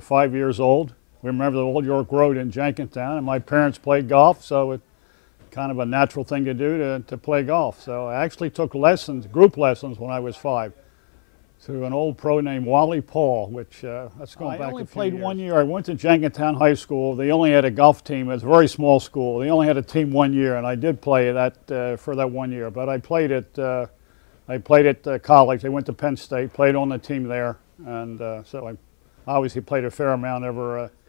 was 5 years old. We remember the Old York Road in Jenkintown, and my parents played golf, so it kind of a natural thing to do to play golf. So I actually took lessons, group lessons, when I was 5 through an old pro named Wally Paul, which that's going back. I only played 1 year. I went to Jenkintown High School. They only had a golf team. It was a very small school. They only had a team 1 year, and I did play that for that 1 year. But I played at college. I went to Penn State, played on the team there, and so I obviously played a fair amount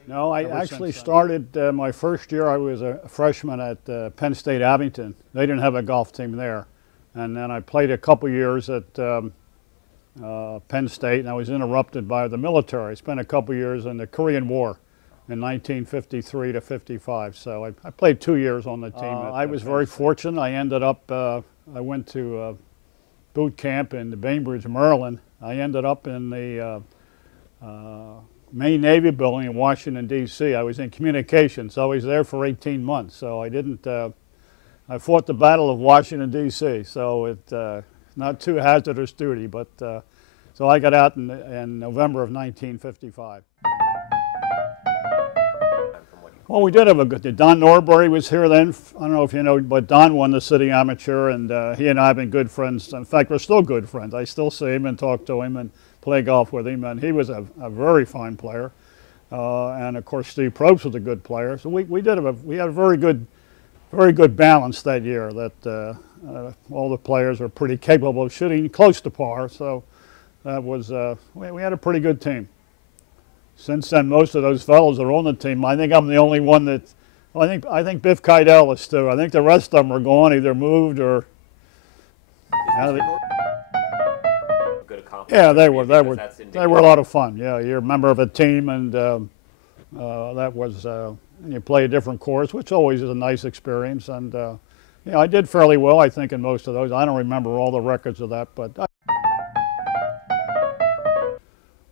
No, I actually started my first year. I was a freshman at Penn State Abington. They didn't have a golf team there, and then I played a couple years at Penn State, and I was interrupted by the military. I spent a couple years in the Korean War in 1953 to 55. So I played 2 years on the team. I was very fortunate. I ended up, I went to boot camp in Bainbridge, Maryland. I ended up in the Main Navy building in Washington, D.C. I was in communications, so I was there for 18 months. So I didn't, I fought the Battle of Washington, D.C., so it not too hazardous duty, but so I got out in November of 1955. Well, we did have a good day. Don Norbury was here then. I don't know if you know, but Don won the city amateur, and he and I have been good friends. In fact, we're still good friends. I still see him and talk to him and play golf with him, and he was a very fine player. And of course, Steve Probst was a good player. So we had a very good balance that year. That all the players were pretty capable of shooting close to par. So that was we had a pretty good team. Since then, most of those fellows are on the team. I think I'm the only one that. Well, I think Biff Keitel is too. I think the rest of them are gone, either moved or. Yeah, they were a lot of fun. Yeah, you're a member of a team, and that was you play a different course, which always is a nice experience. And yeah, I did fairly well, I think, in most of those. I don't remember all the records of that, but.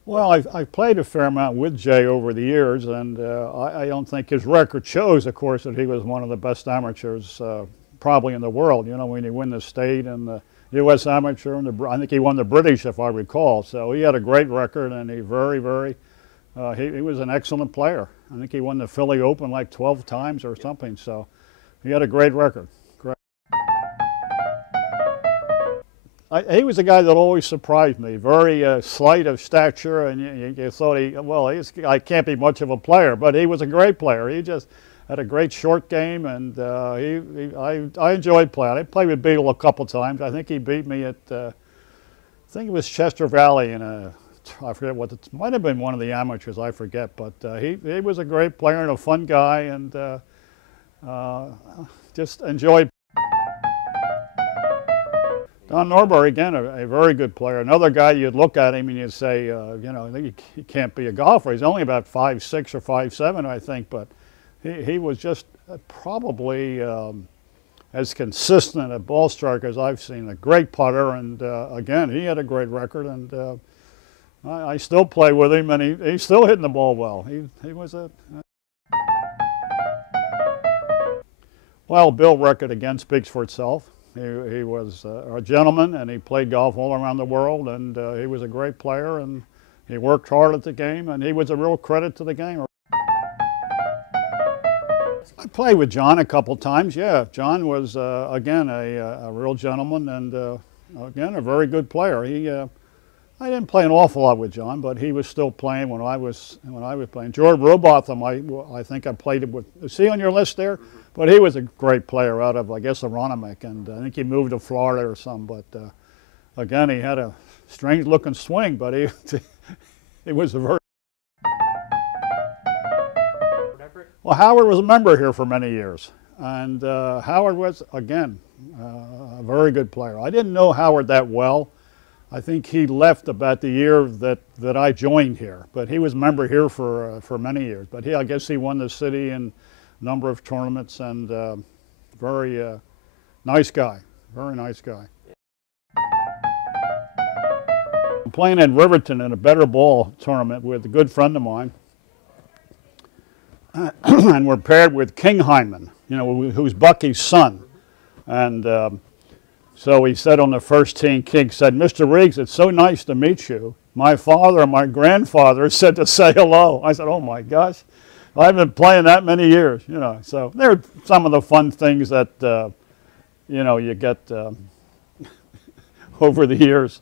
Well, I've played a fair amount with Jay over the years, and I don't think his record shows, of course, that he was one of the best amateurs probably in the world. You know, when you win the state and the U.S. amateur, and I think he won the British, if I recall. So he had a great record, and he he was an excellent player. I think he won the Philly Open like 12 times or something. So he had a great record. He was a guy that always surprised me. Very slight of stature, and you thought I can't be much of a player, but he was a great player. He just had a great short game, and I enjoyed playing. I played with Beetle a couple times. I think he beat me at, I think it was Chester Valley in I forget what it might have been one of the amateurs. I forget, but he was a great player and a fun guy, and just enjoyed. Don Norbury, again, a very good player. Another guy, you'd look at him and you'd say, you know, he can't be a golfer. He's only about 5'6" or 5'7", I think, but he was just probably as consistent a ball striker as I've seen. A great putter, and again, he had a great record, and I still play with him, and he's still hitting the ball well. He was a... Well, Bill record again speaks for itself. He was a gentleman, and he played golf all around the world, and he was a great player, and he worked hard at the game, and he was a real credit to the game. I played with John a couple times, yeah. John was, again, a real gentleman, and again, a very good player. I didn't play an awful lot with John, but he was still playing when I was playing. George Robotham, I think I played with. Is he on your list there? Mm-hmm. But he was a great player out of, I guess, Aronimink, and I think he moved to Florida or something. But again, he had a strange-looking swing, but he was a very. Well, Howard was a member here for many years, and Howard was, again, a very good player. I didn't know Howard that well. I think he left about the year that I joined here, but he was a member here for many years. But I guess he won the city in a number of tournaments, and very nice guy, very nice guy. I'm playing in Riverton in a better ball tournament with a good friend of mine, and we're paired with King Hyman, you know, who's Bucky's son, and. So he said on the first tee, King said, "Mr. Riggs, it's so nice to meet you. my father and my grandfather said to say hello. I said, oh my gosh, I've been playing that many years, you know. So they're some of the fun things that, you know, you get over the years.